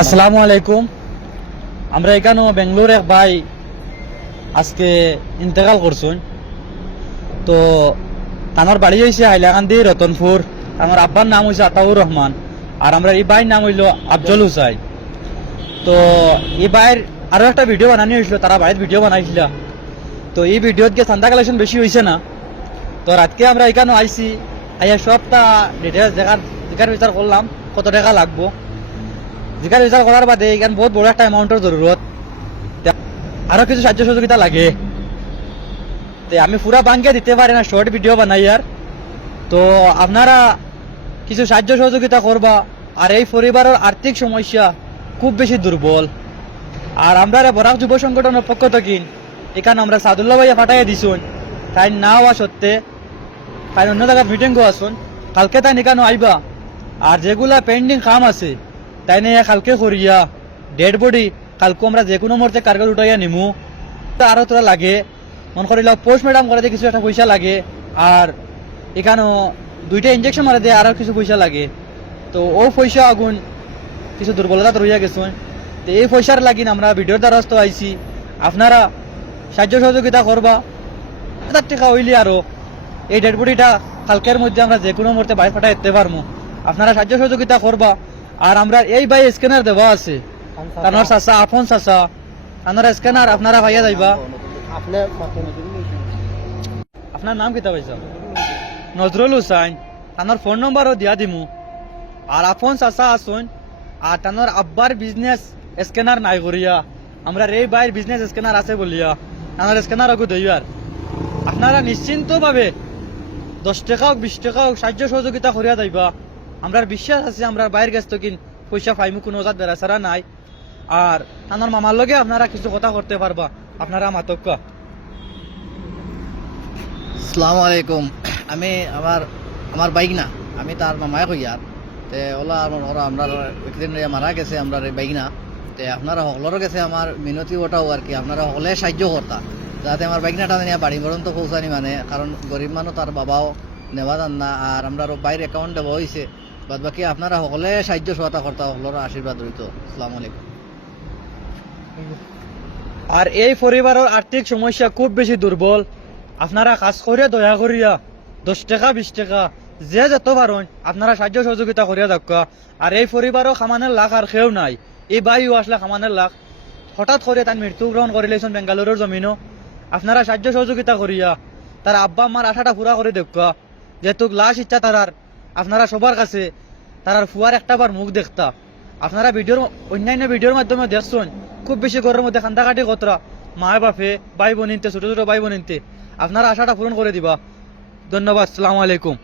আসসালামু আলাইকুম। আমরা এখানেও বেঙ্গলোর এক ভাই আজকে ইন্তেকাল করছুন। তো তানোর বাড়ি হয়েছে হাইলাকান্দি, রতনপুর। আমার আব্বার নাম হয়েছে আতাউর রহমান। আর আমরা এই ভাইয়ের নাম হইল আফজল হুসাইন। তো এই ভাইয়ের আরও একটা ভিডিও বানানি হয়েছিল, তারা বাইরের ভিডিও বানাইছিল। তো এই ভিডিওত গিয়ে চান্দা কালেকশন বেশি হয়েছে না। তো রাতকে আমরা এখানে আইছি, আইয়া সবটা ডিটেলস দেখার দেখার বিচার করলাম, কত টাকা লাগবো। জিকার বিচার করার বাদে এখানে বহুত বড় একটা অ্যামাউন্টের জরুরত আরও কিছু সাহায্য সহযোগিতা লাগে। তে আমি পুরা বাঙ্গে দিতে পারি না শর্ট ভিডিও বানাই আর তো আপনারা কিছু সাহায্য সহযোগিতা করবা আর এই পরিবারের আর্থিক সমস্যা খুব বেশি দুর্বল আর আমরা বরাক যুব সংগঠনের পক্ষ থেকে এখানে আমরা সাদুল্লাহ ভাইয়া ফাটাইয়া দিছুন। তাই না হওয়া সত্ত্বে তাই অন্য জায়গায় মিটিং আসুন কালকে তাই এখানে আইবা আর যেগুলা পেন্ডিং কাম আছে তাই নিয়ে কালকে করিয়া ডেড বডি কালকে আমরা যে কোনো মুহূর্তে কার্গল উঠাইয়া নিমু তা আরও তোরা লাগে। মন করিল পোস্ট ম্যাডাম করে কিছু একটা পয়সা লাগে। আর এখানেও দুইটা ইঞ্জেকশন মারে দিয়ে আরও কিছু পয়সা লাগে। তো ও পয়সা আগুন কিছু দুর্বলতা রইয়া গেছে তো এই পয়সার লাগিন আমরা ভিডিওর দ্বারস্থ আইছি। আপনারা সাহায্য সহযোগিতা করবা হাজার টাকা হইলে আরও এই ডেড বডিটা কালকের মধ্যে আমরা যে কোনো মুহূর্তে বাইরে ফাটাই পারব আপনারা সাহায্য সহযোগিতা করবা আর আমরা এই বাই স্ক্যানার দেওয়া আছে। চাচা? আপন চাচা। আপনারা স্ক্যানার আপনারা ভাইয়া যাইবা। আপনার নাম কিতা পাইছা? নজরুল হুসাইন। তানোর ফোন নম্বরও দিয়া দিমু। আর আপন চাচা আসুন আর তানোর আব্বার বিজনেস স্ক্যানার নাই করিয়া। আমরা এই বাইর বিজনেস স্ক্যানার আছে বলিয়া। তানোর স্ক্যানার আগু দইয়ার আপনারা নিশ্চিন্ত ভাবে দশ টাকা হোক বিশ টাকা হোক সাহায্য সহযোগিতা করিয়া যাইবা। আমরা বিশ্বাস আছে আমরা বাইরের কাছ থেকে পয়সা পাইমু, কোনো ওজাত বেড়াছাড়া নাই। আর তানোর মামার লগে আপনারা কিছু কথা করতে পারবা, আপনারা মাতক্কা সালাম আলাইকুম। আমি আমার আমার বাইক না, আমি তার মামায় কই আর। তে ওলা ওরা, আমরা একদিন মারা গেছে, আমরা বাইক না। তে আপনারা সকলেরও গেছে আমার মিনতি ওটাও আর কি, আপনারা সকলে সাহায্য করতা যাতে আমার বাইক নাটা নিয়ে বাড়ি পর্যন্ত পৌঁছানি মানে কারণ গরিব মানুষ তার বাবাও নেওয়া যান না, আর আমরা বাইর অ্যাকাউন্ট দেওয়া হয়েছে বাদ বাকি আপনারা সকলে সাহায্য সহায়তা করতা সকলের আশীর্বাদ রইত। আসসালামু আলাইকুম। আর এই পরিবারের আর্থিক সমস্যা খুব বেশি দুর্বল আপনারা কাজ করে দয়া করিয়া দশ টাকা, বিশ টাকা, যে যত পারেন আপনারা সাহায্য সহযোগিতা করিয়া দেখা আর এই পরিবারও খামানের লাখ আর কেউ নাই। এই বাইও আসলে খামানের লাখ। হঠাৎ করে তার মৃত্যুগ্রহণ করিলেছেন বেঙ্গালুরুর জমিনও আপনারা সাহায্য সহযোগিতা করিয়া তার আব্বা আম্মার আশাটা পুরা করে দেখা যেহেতু লাশ ইচ্ছা তারার আপনারা সবার কাছে তারার ফুয়ার একটা বার মুখ দেখতা। আপনারা ভিডিওর অন্যান্য ভিডিওর মাধ্যমে দেখছেন, খুব বেশি ঘরের মধ্যে কান্দাকাটি কতরা। মা বাপে, ভাই বোনিনতে ছোটো ছোটো ভাই বোনিনতে আপনারা আশাটা পূরণ করে দিবা। ধন্যবাদ, সালামু আলাইকুম।